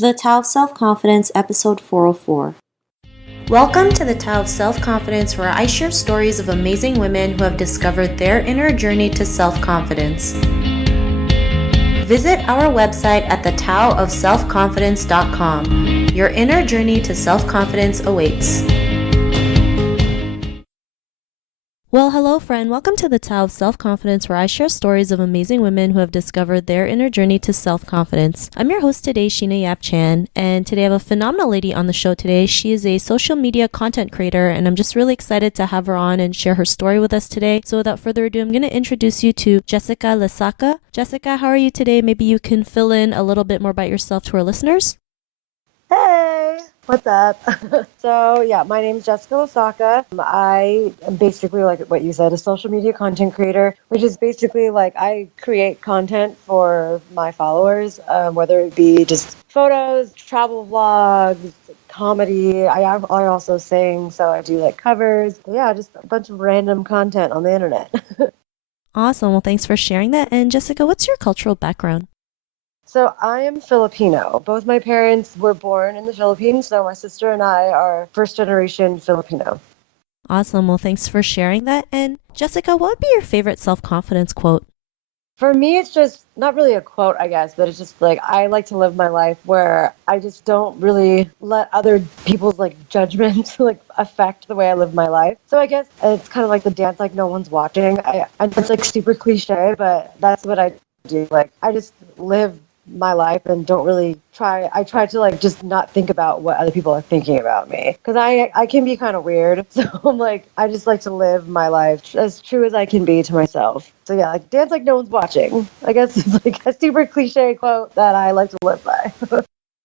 The Tao of Self-Confidence, Episode 404. Welcome to the Tao of Self-Confidence, where I share stories of amazing women who have discovered their inner journey to self-confidence. Visit our website at thetaoofselfconfidence.com. Your inner journey to self-confidence awaits. Well, hello friend. Welcome to the Tao of Self-Confidence, where I share stories of amazing women who have discovered their inner journey to self-confidence. I'm your host today, Sheena Yap Chan, and today I have a phenomenal lady on the show today. She is a social media content creator, and I'm just really excited to have her on and share her story with us today. So without further ado, I'm going to introduce you to Jessica Lesaca. Jessica, how are you today? Maybe you can fill in a little bit more about yourself to our listeners. Hey, what's up? My name's Jessica Lesaca. I am basically, like what you said, a social media content creator, which is basically like I create content for my followers, whether it be just photos, travel vlogs, comedy. I also sing, so I do like covers. Yeah, just a bunch of random content on the internet. Awesome. Well, thanks for sharing that. And Jessica, what's your cultural background? So I am Filipino. Both my parents were born in the Philippines, so my sister and I are first generation Filipino. Awesome. Well, thanks for sharing that. And Jessica, what would be your favorite self-confidence quote? For me, it's just not really a quote, I guess, but it's just like I like to live my life where I just don't really let other people's like judgment like affect the way I live my life. So I guess it's kind of like the dance like no one's watching. I know it's like super cliche, but that's what I do. Like I just live my life and don't really I try to like just not think about what other people are thinking about me, because I can be kind of weird. So I'm like, I just like to live my life as true as I can be to myself. So yeah, like dance like no one's watching, I guess it's like a super cliche quote that I like to live by.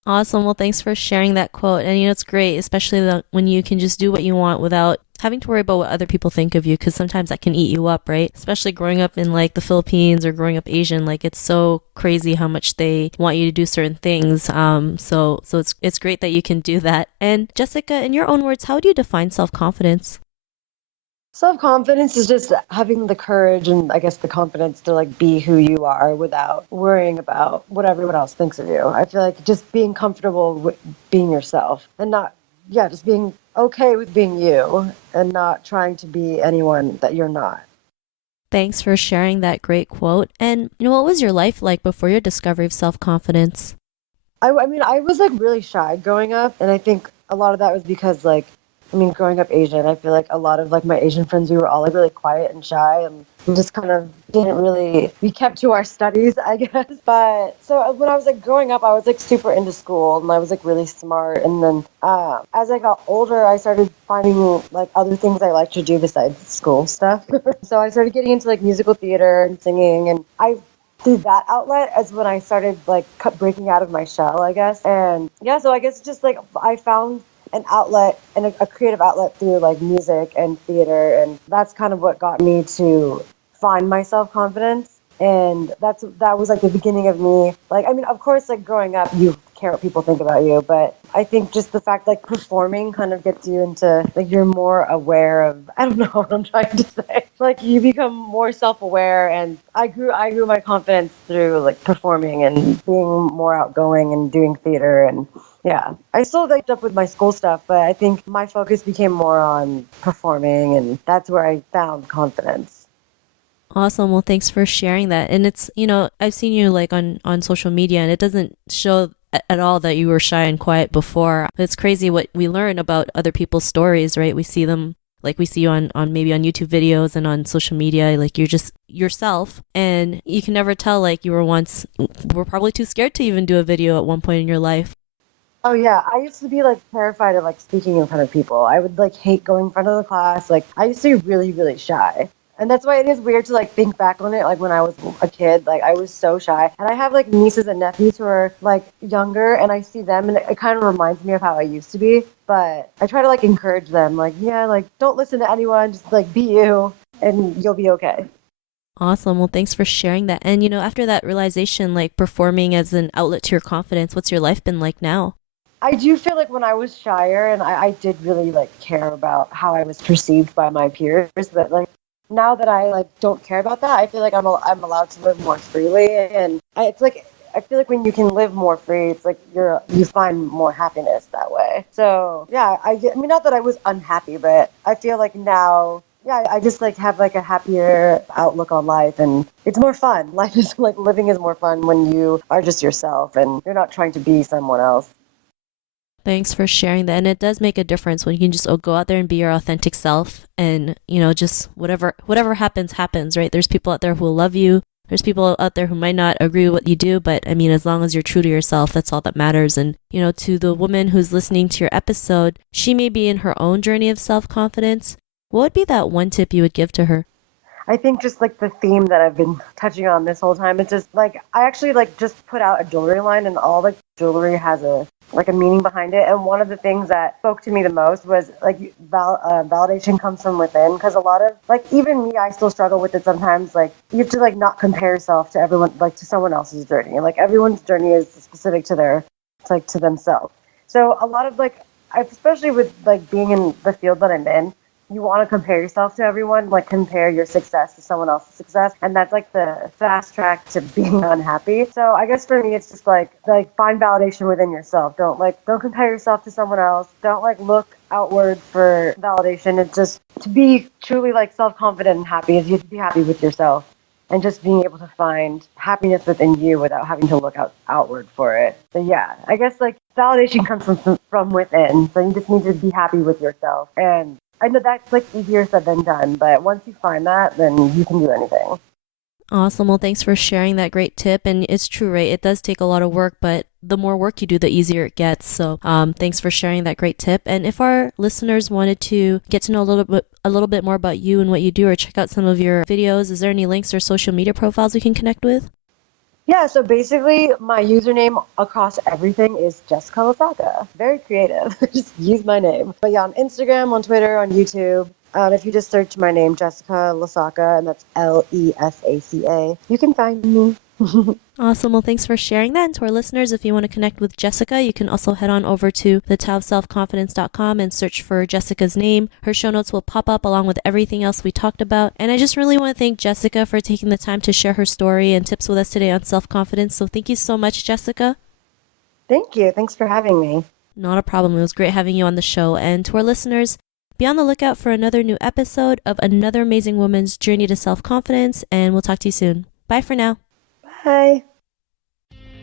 Awesome. Well, thanks for sharing that quote. And it's great, especially when you can just do what you want without having to worry about what other people think of you, because sometimes that can eat you up, right? Especially growing up in like the Philippines or growing up Asian, like it's so crazy how much they want you to do certain things. So it's great that you can do that. And Jessica, in your own words, how would you define self-confidence? Self-confidence is just having the courage and I guess the confidence to like be who you are without worrying about what everyone else thinks of you. I feel like just being comfortable with being yourself and just being okay with being you and not trying to be anyone that you're not. Thanks for sharing that great quote. And what was your life like before your discovery of self-confidence? I mean, I was like really shy growing up, and I think a lot of that was because growing up Asian, I feel like a lot of like my Asian friends, we were all like really quiet and shy and just kind of we kept to our studies, I guess. But so when I was like growing up, I was like super into school and I was like really smart. And then as I got older, I started finding like other things I like to do besides school stuff. So I started getting into like musical theater and singing, and through that outlet as when I started like breaking out of my shell, I guess. And yeah, so I guess just like I found an outlet and a creative outlet through like music and theater, and that's kind of what got me to find my self-confidence. And that was like the beginning of me, like, I mean, of course, like growing up you care what people think about you, but I think just the fact like performing kind of gets you into like you're more aware of, I don't know what I'm trying to say, like you become more self-aware. And I grew my confidence through like performing and being more outgoing and doing theater. And yeah, I still liked up with my school stuff, but I think my focus became more on performing, and that's where I found confidence. Awesome. Well, thanks for sharing that. And it's, I've seen you like on social media, and it doesn't show at all that you were shy and quiet before. It's crazy what we learn about other people's stories, right? We see them, like we see you on maybe on YouTube videos and on social media, like you're just yourself, and you can never tell like you were probably too scared to even do a video at one point in your life. Oh yeah, I used to be like terrified of like speaking in front of people. I would like hate going in front of the class. Like I used to be really, really shy. And that's why it is weird to like think back on it. Like when I was a kid, like I was so shy. And I have like nieces and nephews who are like younger, and I see them and it kind of reminds me of how I used to be. But I try to like encourage them, like, yeah, like don't listen to anyone, just like be you and you'll be okay. Awesome. Well, thanks for sharing that. And after that realization, like performing as an outlet to your confidence, what's your life been like now? I do feel like when I was shyer and I did really like care about how I was perceived by my peers, but like now that I like don't care about that, I feel like I'm allowed to live more freely. And it's like I feel like when you can live more free, it's like you find more happiness that way. So yeah, I mean, not that I was unhappy, but I feel like now, yeah, I just like have like a happier outlook on life, and it's more fun. Life is like living is more fun when you are just yourself and you're not trying to be someone else. Thanks for sharing that. And it does make a difference when you can just go out there and be your authentic self and, just whatever happens, right? There's people out there who will love you. There's people out there who might not agree with what you do, but I mean, as long as you're true to yourself, that's all that matters. And, to the woman who's listening to your episode, she may be in her own journey of self-confidence. What would be that one tip you would give to her? I think just like the theme that I've been touching on this whole time, it's just like I actually like just put out a jewelry line, and all the jewelry has a meaning behind it. And one of the things that spoke to me the most was like validation comes from within, because a lot of like even me, I still struggle with it sometimes. Like you have to like not compare yourself to everyone, like to someone else's journey, and like everyone's journey is specific to to themselves. So a lot of like, especially with like being in the field that I'm in, you want to compare yourself to everyone, like compare your success to someone else's success. And that's like the fast track to being unhappy. So I guess for me, it's just like find validation within yourself. Don't compare yourself to someone else. Don't like look outward for validation. It's just to be truly like self-confident and happy is you have to be happy with yourself, and just being able to find happiness within you without having to look outward for it. So yeah, I guess like validation comes from within. So you just need to be happy with yourself. And I know that's like easier said than done, but once you find that, then you can do anything. Awesome. Well, thanks for sharing that great tip. And it's true, right? It does take a lot of work, but the more work you do, the easier it gets. So thanks for sharing that great tip. And if our listeners wanted to get to know a little bit more about you and what you do, or check out some of your videos, is there any links or social media profiles we can connect with? Yeah, so basically my username across everything is Jessica Lesaca. Very creative. Just use my name. But yeah, on Instagram, on Twitter, on YouTube. If you just search my name, Jessica Lesaca, and that's Lesaca, you can find me. Awesome. Well, thanks for sharing that. And to our listeners, if you want to connect with Jessica, you can also head on over to thetaoofselfconfidence.com and search for Jessica's name. Her show notes will pop up along with everything else we talked about. And I just really want to thank Jessica for taking the time to share her story and tips with us today on self-confidence. So thank you so much, Jessica. Thank you. Thanks for having me. Not a problem. It was great having you on the show. And to our listeners, be on the lookout for another new episode of another amazing woman's journey to self-confidence. And we'll talk to you soon. Bye for now. Bye.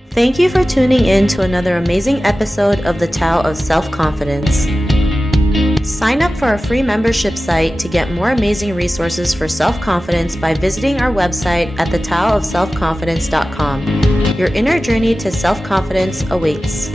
Thank you for tuning in to another amazing episode of the Tao of Self-Confidence. Sign up for our free membership site to get more amazing resources for self-confidence by visiting our website at thetaoofselfconfidence.com. Your inner journey to self-confidence awaits.